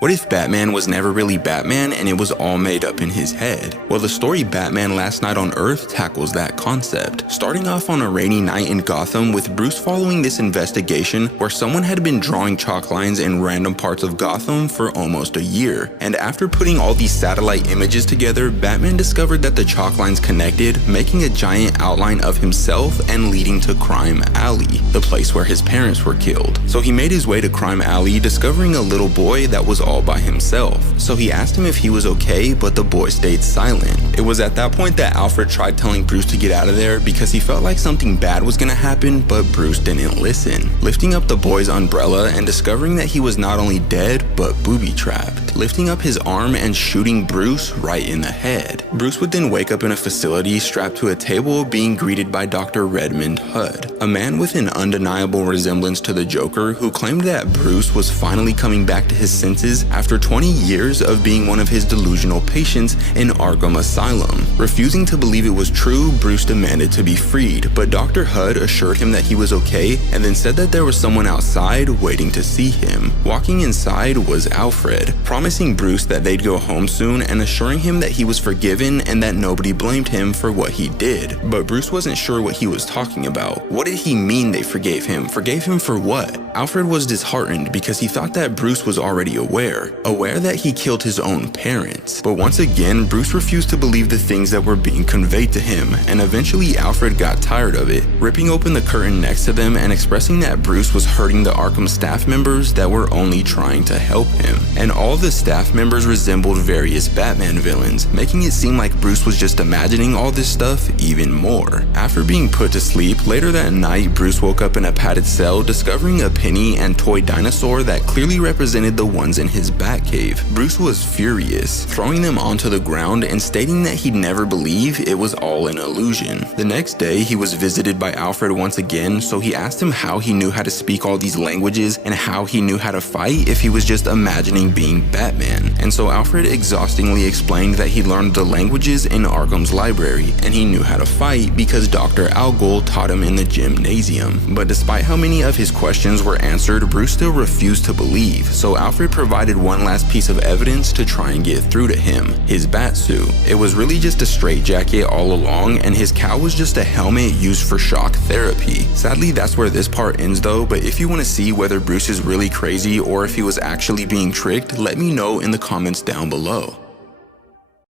What if Batman was never really Batman and it was all made up in his head? Well, the story Batman Last Night on Earth tackles that concept, starting off on a rainy night in Gotham with Bruce following this investigation where someone had been drawing chalk lines in random parts of Gotham for almost a year. And after putting all these satellite images together, Batman discovered that the chalk lines connected, making a giant outline of himself and leading to Crime Alley, the place where his parents were killed. So he made his way to Crime Alley, discovering a little boy that was all by himself. So he asked him if he was okay, but the boy stayed silent. It was at that point that Alfred tried telling Bruce to get out of there because he felt like something bad was gonna happen, but Bruce didn't listen. Lifting up the boy's umbrella and discovering that he was not only dead, but booby-trapped. Lifting up his arm and shooting Bruce right in the head. Bruce would then wake up in a facility strapped to a table being greeted by Dr. Redmond Hudd, a man with an undeniable resemblance to the Joker who claimed that Bruce was finally coming back to his senses after 20 years of being one of his delusional patients in Arkham Asylum. Refusing to believe it was true, Bruce demanded to be freed, but Dr. Hudd assured him that he was okay and then said that there was someone outside waiting to see him. Walking inside was Alfred, promising Bruce that they'd go home soon and assuring him that he was forgiven and that nobody blamed him for what he did. But Bruce wasn't sure what he was talking about. What did he mean they forgave him? Forgave him for what? Alfred was disheartened because he thought that Bruce was already aware that he killed his own parents. But once again, Bruce refused to believe the things that were being conveyed to him, and eventually Alfred got tired of it, ripping open the curtain next to them and expressing that Bruce was hurting the Arkham staff members that were only trying to help him. And all the staff members resembled various Batman villains, making it seem like Bruce was just imagining all this stuff even more. After being put to sleep, later that night, Bruce woke up in a padded cell, discovering a penny and toy dinosaur that clearly represented the ones in his Batcave. Bruce was furious, throwing them onto the ground and stating that he'd never believe it was all an illusion. The next day, he was visited by Alfred once again, so he asked him how he knew how to speak all these languages and how he knew how to fight if he was just imagining being Batman. And so Alfred exhaustingly explained that he learned the languages in Arkham's library, and he knew how to fight because Dr. Algol taught him in the gymnasium. But despite how many of his questions were answered, Bruce still refused to believe, so Alfred provided one last piece of evidence to try and get through to him: his bat suit. It was really just a straitjacket all along, and his cowl was just a helmet used for shock therapy. Sadly, that's where this part ends though, but if you want to see whether Bruce is really crazy or if he was actually being tricked, let me know in the comments down below.